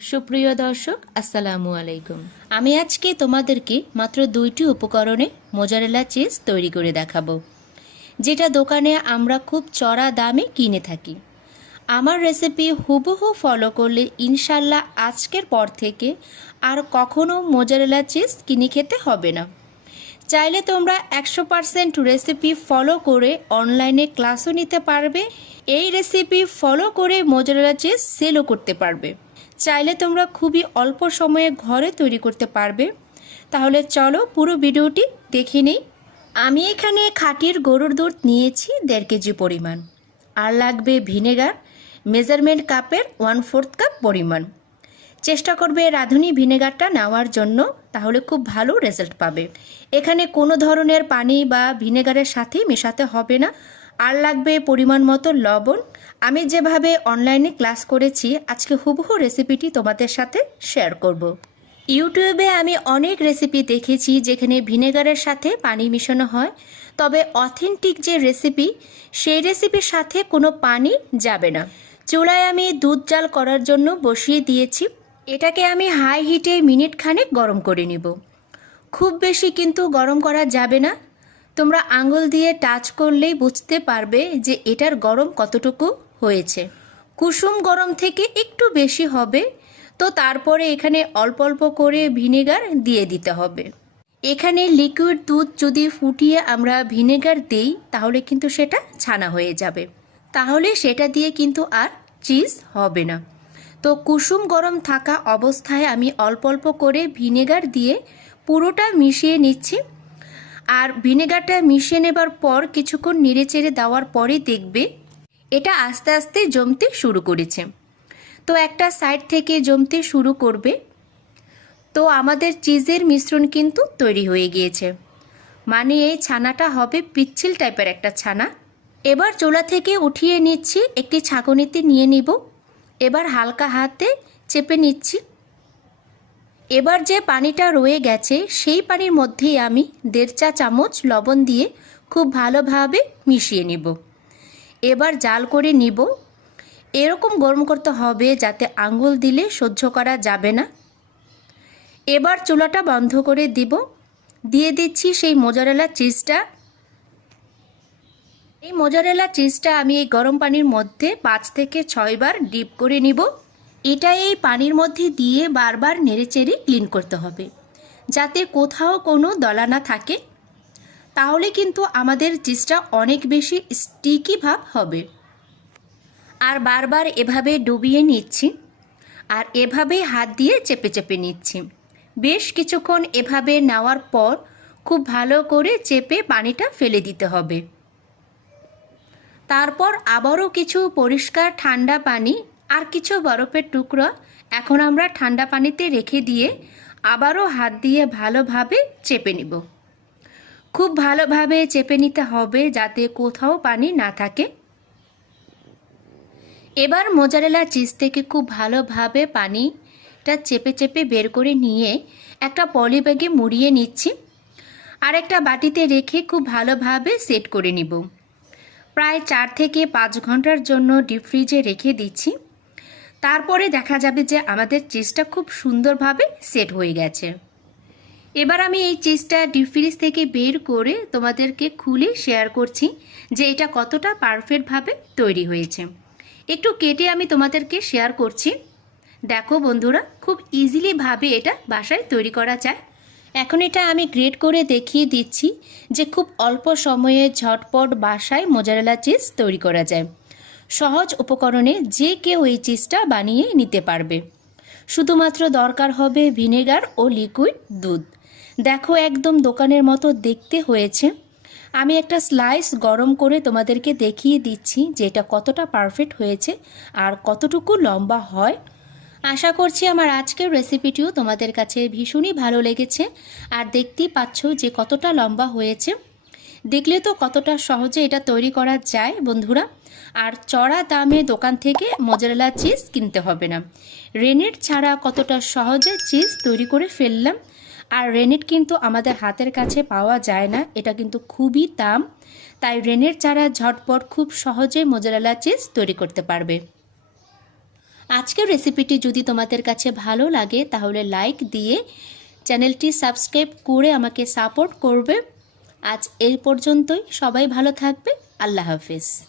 সুপ্রিয় দর্শক, আসসালামু আলাইকুম। আমি আজকে তোমাদেরকে মাত্র দুইটি উপকরণে মোজারেলা চিজ তৈরি করে দেখাবো, যেটা দোকানে আমরা খুব চড়া দামে কিনে থাকি। আমার রেসিপি হুবহু ফলো করলে ইনশাল্লাহ আজকের পর থেকে আর কখনো মোজারেলা চিজ কিনে খেতে হবে না। চাইলে তোমরা একশো পারসেন্ট রেসিপি ফলো করে অনলাইনে ক্লাসও নিতে পারবে, এই রেসিপি ফলো করে মোজারেলা চিজ সেলও করতে পারবে। চাইলে তোমরা খুবই অল্প সময়ে ঘরে তৈরি করতে পারবে। তাহলে চলো পুরো ভিডিওটি দেখে নিই। আমি এখানে খাঁটির গরুর দুধ নিয়েছি দেড় কেজি পরিমাণ। আর লাগবে ভিনেগার, মেজারমেন্ট কাপের ওয়ান ফোর্থ কাপ পরিমাণ। চেষ্টা করবে রাঁধুনি ভিনেগারটা নেওয়ার জন্য, তাহলে খুব ভালো রেজাল্ট পাবে। এখানে কোনো ধরনের পানি বা ভিনেগারের সাথে মেশাতে হবে না। আর লাগবে পরিমাণ মতো লবণ আমি যেভাবে অনলাইনে ক্লাস করেছি, আজকে হুবহু রেসিপিটি তোমাদের সাথে শেয়ার করব। ইউটিউবে আমি অনেক রেসিপি দেখেছি যেখানে ভিনেগারের সাথে পানি মেশানো হয়, তবে অথেন্টিক যে রেসিপি, সেই রেসিপির সাথে কোনো পানি যাবে না। চুলায় আমি দুধ জাল করার জন্য বসিয়ে দিয়েছি। এটাকে আমি হাই হিটে মিনিট খানেক গরম করে নিব। খুব বেশি কিন্তু গরম করা যাবে না। তোমরা আঙুল দিয়ে টাচ করলেই বুঝতে পারবে যে এটার গরম কতটুকু। হয়েছে। কুসুম গরম থেকে একটু বেশি হবে, তো তারপরে এখানে অল্প অল্প করে ভিনেগার দিয়ে দিতে হবে। এখানে লিকুইড দুধ যদি ফুটিয়ে আমরা ভিনেগার দিই, তাহলে কিন্তু সেটা ছানা হয়ে যাবে। তাহলে সেটা দিয়ে কিন্তু আর চিজ হবে না। তো কুসুম গরম থাকা অবস্থায় আমি অল্প অল্প করে ভিনেগার দিয়ে পুরোটা মিশিয়ে নিচ্ছি। আর ভিনেগারটা মিশিয়ে নেবার পর কিছুক্ষণ নেড়ে চেড়ে দেওয়ার পরে দেখবে এটা আস্তে আস্তে জমতে শুরু করেছে। তো একটা সাইড থেকে জমতে শুরু করবে। তো আমাদের চিজের মিশ্রণ কিন্তু তৈরি হয়ে গিয়েছে। মানে এই ছানাটা হবে পিচ্ছিল টাইপের একটা ছানা। এবার চোলা থেকে উঠিয়ে নিচ্ছি, একটি ছাঁকনিতে নিয়ে নিব। এবার হালকা হাতে চেপে নিচ্ছি। এবার যে পানিটা রয়ে গেছে, সেই পানির মধ্যেই আমি দেড় চা চামচ লবণ দিয়ে খুব ভালোভাবে মিশিয়ে নিব। এবার জাল করে নিব। এরকম গরম করতে হবে যাতে আঙ্গুল দিলে সহ্য করা যাবে না। এবার চুলাটা বন্ধ করে দিব। দিয়ে দিচ্ছি সেই মোজারেলা চিজটা। এই মোজারেলা চিজটা আমি এই গরম পানির মধ্যে পাঁচ থেকে ছয়বার ডিপ করে নিব। এটা এই পানির মধ্যে দিয়ে বারবার নেড়েচেড়ে ক্লিন করতে হবে। যাতে কোথাও কোনো দলা না থাকে। তাহলে কিন্তু আমাদের চিজটা অনেক বেশি স্টিকি ভাব হবে। আর বারবার এভাবে ডুবিয়ে নিচ্ছি। আর এভাবে হাত দিয়ে চেপে চেপে নিচ্ছি। বেশ কিছুক্ষণ এভাবে নেওয়ার পর খুব ভালো করে চেপে পানিটা ফেলে দিতে হবে। তারপর আবারও কিছু পরিষ্কার ঠান্ডা পানি আর কিছু বরফের টুকরো এখন আমরা ঠান্ডা পানিতে রেখে দিয়ে আবারও হাত দিয়ে ভালোভাবে চেপে নিব। খুব ভালোভাবে চেপে নিতে হবে যাতে কোথাও পানি না থাকে। এবার মোজারেলা চিজ থেকে খুব ভালোভাবে পানিটা চেপে চেপে বের করে নিয়ে একটা পলি ব্যাগে মুড়িয়ে নিচ্ছি। আর একটা বাটিতে রেখে খুব ভালোভাবে সেট করে নিব। প্রায় চার থেকে পাঁচ ঘণ্টার জন্য ডিপ ফ্রিজে রেখে দিচ্ছি। তারপরে দেখা যাবে যে আমাদের চিজটা খুব সুন্দরভাবে সেট হয়ে গেছে। এবার আমি এই চিজটা ডিপ ফ্রিজ থেকে বের করে তোমাদেরকে খুলে শেয়ার করছি যে এটা কতটা পারফেক্টভাবে তৈরি হয়েছে। একটু কেটে আমি তোমাদেরকে শেয়ার করছি। দেখো বন্ধুরা, খুব ইজিলিভাবে এটা বাসায় তৈরি করা যায়। এখন এটা আমি গ্রেড করে দেখিয়ে দিচ্ছি যে খুব অল্প সময়ে ঝটপট বাসায় মোজারেলা চিজ তৈরি করা যায়। সহজ উপকরণে যে কেউ এই চিজটা বানিয়ে নিতে পারবে। শুধুমাত্র দরকার হবে ভিনেগার ও লিকুইড দুধ। দেখো একদম দোকানের মতো দেখতে হয়েছে। আমি একটা স্লাইস গরম করে তোমাদেরকে দেখিয়ে দিচ্ছি যে এটা কতটা পারফেক্ট হয়েছে আর কতটুকু লম্বা হয়। আশা করছি আমার আজকের রেসিপিটিও তোমাদের কাছে ভীষণই ভালো লেগেছে আর দেখতেই পাচ্ছ যে কতটা লম্বা হয়েছে। দেখলে তো কতটা সহজে এটা তৈরি করা যায় বন্ধুরা। আর চড়া দামে দোকান থেকে মোজারেলা চিজ কিনতে হবে না। রেনেট ছাড়া কতটা সহজে চিজ তৈরি করে ফেললাম আর রেনেট কিন্তু আমাদের হাতের কাছে পাওয়া যায় না, এটা কিন্তু খুবই দাম। তাই রেনেট চারা ঝটপট খুব সহজে মোজারেলা চিজ তৈরি করতে পারবে। আজকের রেসিপিটি যদি তোমাদের কাছে ভালো লাগে, তাহলে লাইক দিয়ে চ্যানেলটি সাবস্ক্রাইব করে আমাকে সাপোর্ট করবে। আজ এই পর্যন্তই। সবাই ভালো থাকবে। আল্লাহ হাফিজ।